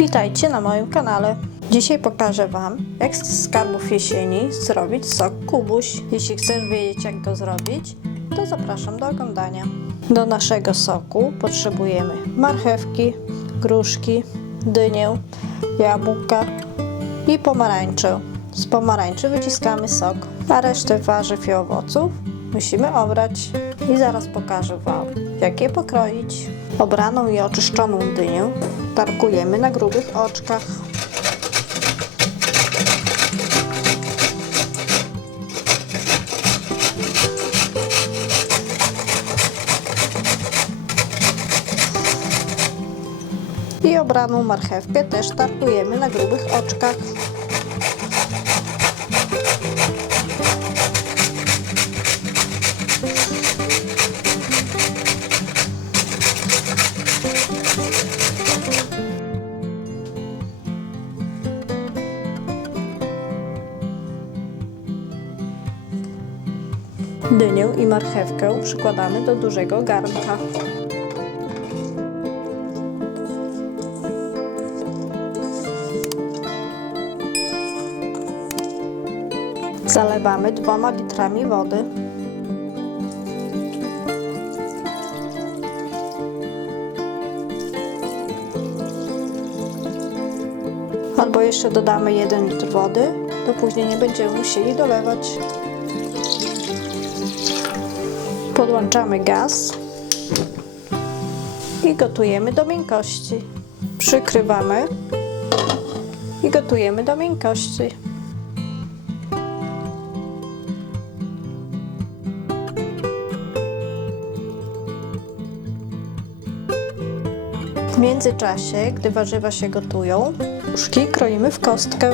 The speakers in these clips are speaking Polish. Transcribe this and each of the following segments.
Witajcie na moim kanale. Dzisiaj pokażę Wam, jak z skarbów jesieni zrobić sok kubuś. Jeśli chcesz wiedzieć, jak go zrobić, to zapraszam do oglądania. Do naszego soku potrzebujemy marchewki, gruszki, dynię, jabłka i pomarańczę. Z pomarańczy wyciskamy sok, a resztę warzyw i owoców musimy obrać i zaraz pokażę Wam, jak je pokroić. Obraną i oczyszczoną dynię tarkujemy na grubych oczkach. I obraną marchewkę też tarkujemy na grubych oczkach. Dynię i marchewkę przykładamy do dużego garnka. Zalewamy dwoma litrami wody. Albo jeszcze dodamy 1 litr wody, to później nie będziemy musieli dolewać. Podłączamy gaz i gotujemy do miękkości. Przykrywamy i gotujemy do miękkości. W międzyczasie, gdy warzywa się gotują, puszki kroimy w kostkę.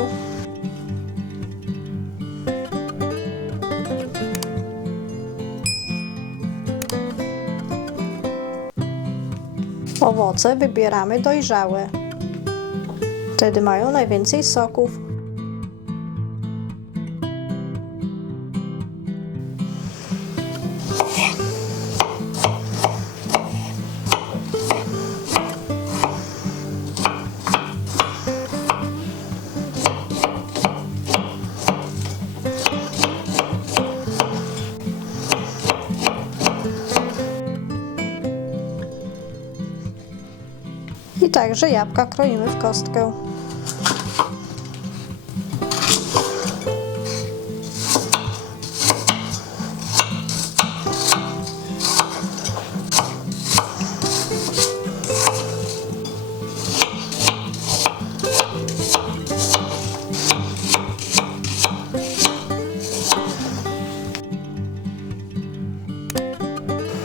Owoce wybieramy dojrzałe. Wtedy mają najwięcej soków. Także jabłka kroimy w kostkę.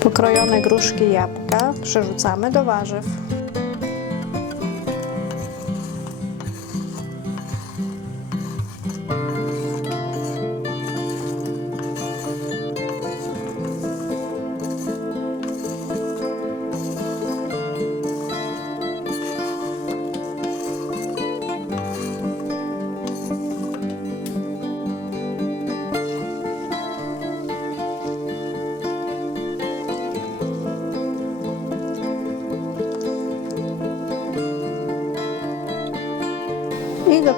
Pokrojone gruszki i jabłka przerzucamy do warzyw.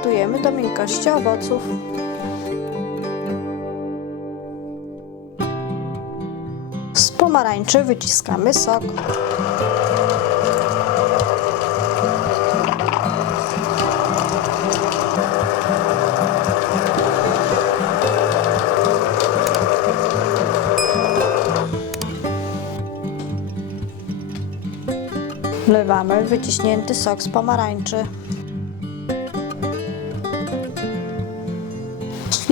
I gotujemy do miękkości owoców. Z pomarańczy wyciskamy sok. Wlewamy wyciśnięty sok z pomarańczy.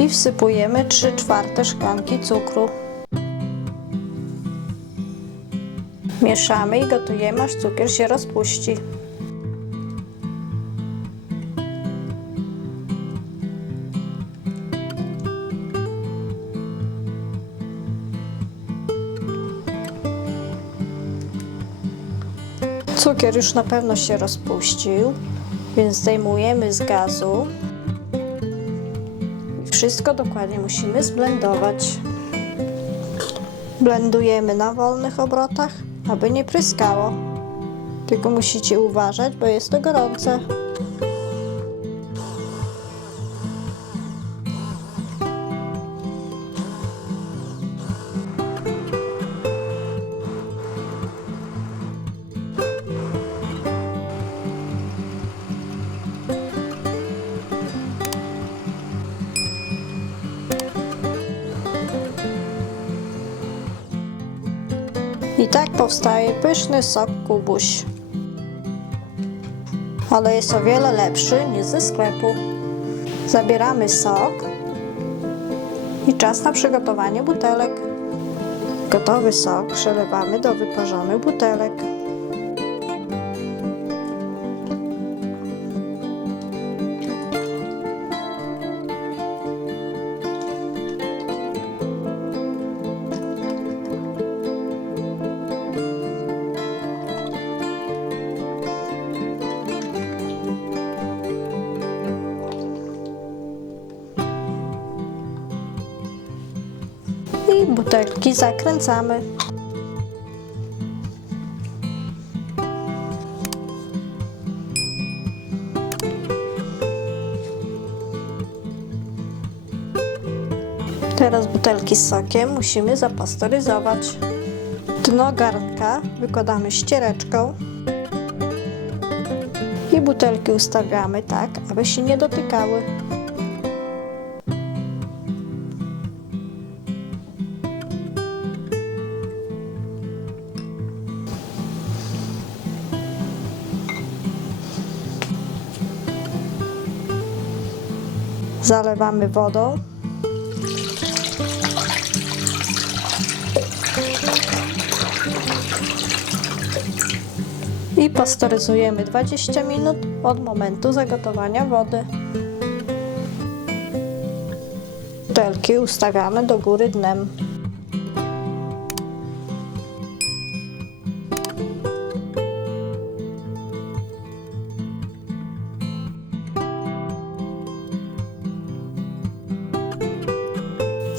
I wsypujemy 3 czwarte szklanki cukru. Mieszamy i gotujemy, aż cukier się rozpuści. Cukier już na pewno się rozpuścił, więc zdejmujemy z gazu wszystko dokładnie musimy zblendować. Blendujemy na wolnych obrotach, aby nie pryskało. Tylko musicie uważać, bo jest to gorące. I tak powstaje pyszny sok kubuś. Ale jest o wiele lepszy niż ze sklepu. Zabieramy sok i czas na przygotowanie butelek. Gotowy sok przelewamy do wyparzonych butelek. I butelki zakręcamy. Teraz butelki z sokiem musimy zapasteryzować. Dno garnka wykładamy ściereczką i butelki ustawiamy tak, aby się nie dotykały. Zalewamy wodą. I pasteryzujemy 20 minut od momentu zagotowania wody. Butelki ustawiamy do góry dnem.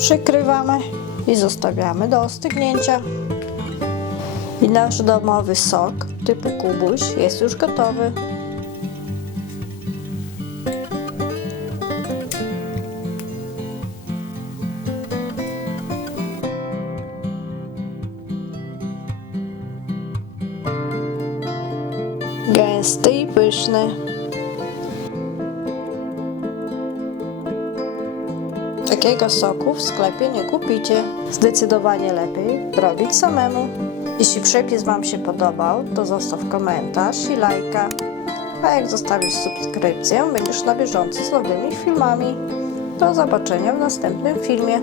Przykrywamy i zostawiamy do ostygnięcia. I nasz domowy sok typu kubuś jest już gotowy. Gęsty i pyszny. Takiego soku w sklepie nie kupicie. Zdecydowanie lepiej robić samemu. Jeśli przepis Wam się podobał, to zostaw komentarz i lajka. A jak zostawisz subskrypcję, będziesz na bieżąco z nowymi filmami. Do zobaczenia w następnym filmie.